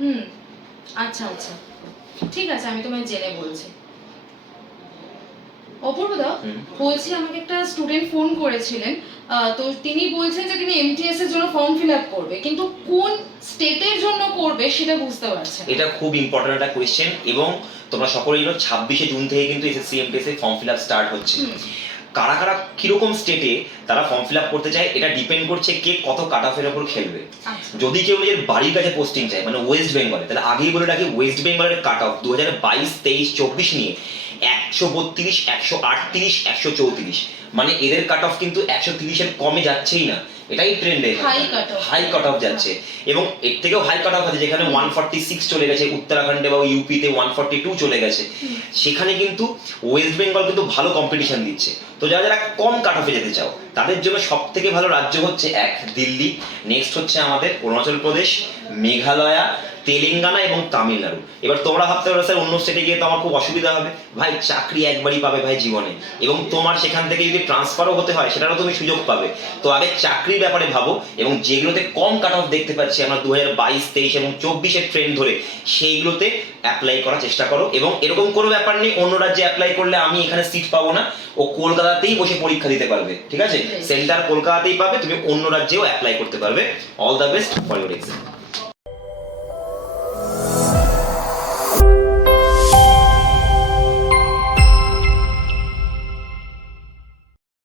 হুম, আচ্ছা আচ্ছা, ঠিক আছে, আমি তোমায় জেনে বলছি। অপূর্বদা, বলছি আমাকে একটা স্টুডেন্ট ফোন করেছিলেন, তো তিনি বলছেন যে তিনি এমটিএস এর জন্য ফর্ম ফিল আপ করবে, কিন্তু কোন স্টেটের জন্য করবে সেটা বুঝতে পারছেন না। এটা খুব ইম্পর্টেন্ট একটা কোয়েশ্চেন, এবং তোমরা সকলেই জানো 26শে জুন থেকে কিন্তু এসএসসি এমটিএস এর ফর্ম ফিল আপ স্টার্ট হচ্ছে। কারা কারা কিরকম স্টেটে তারা ফর্ম ফিল আপ করতে চায় এটা ডিপেন্ড করছে কে কত কাট অফের ওপর খেলবে। যদি কেউ নিজের বাড়ির কাছে পোস্টিং চায়, মানে ওয়েস্ট বেঙ্গলে, তাহলে আগেই বলে রাখি ওয়েস্ট বেঙ্গলের কাট অফ 2022, 23, 24 নিয়ে 132, 138, 134, মানে এদের কাট অফ কিন্তু 130-এর কমে যাচ্ছেই না, এটাই ট্রেন্ডে হাই কাট অফ যাচ্ছে। এবং এর থেকেও হাই কাট অফ আছে, যেখানে 146 চলে গেছে উত্তরাখণ্ডে বা ইউপিতে, 142 চলে গেছে। সেখানে কিন্তু ওয়েস্ট বেঙ্গল কিন্তু ভালো কম্পিটিশন দিচ্ছে। তো যারা যারা কম কাট অফে যেতে চাও তাদের জন্য সব থেকে ভালো রাজ্য হচ্ছে এক দিল্লি, নেক্সট হচ্ছে আমাদের অরুণাচল প্রদেশ, মেঘালয়া, তেলেঙ্গানা এবং তামিলনাড়ু। এবার তোমরা ভাবতে পারো স্যার অন্য স্টেটে গিয়ে তো আমার খুব অসুবিধা হবে। ভাই চাকরি একবারই পাবে ভাই জীবনে, এবং তোমার সেখান থেকে যদি ট্রান্সফারও হতে হয় সেটারও তুমি সুযোগ পাবে। তো আগে চাকরির ব্যাপারে ভাবো, এবং যেগুলোতে কম কাট অফ দেখতে পাচ্ছি আমরা 2022, 23 এবং 24-এর ট্রেন্ড ধরে, সেইগুলোতে অ্যাপ্লাই করার চেষ্টা করো। এবং এরকম কোনো ব্যাপার নেই অন্য রাজ্যে অ্যাপ্লাই করলে আমি এখানে সিট পাবো না, ও কলকাতাতেই বসে পরীক্ষা দিতে পারবে, ঠিক আছে? সেন্টার কলকাতাতেই পাবে, তুমি অন্য রাজ্যেও অ্যাপ্লাই করতে পারবে। All the best for your exam.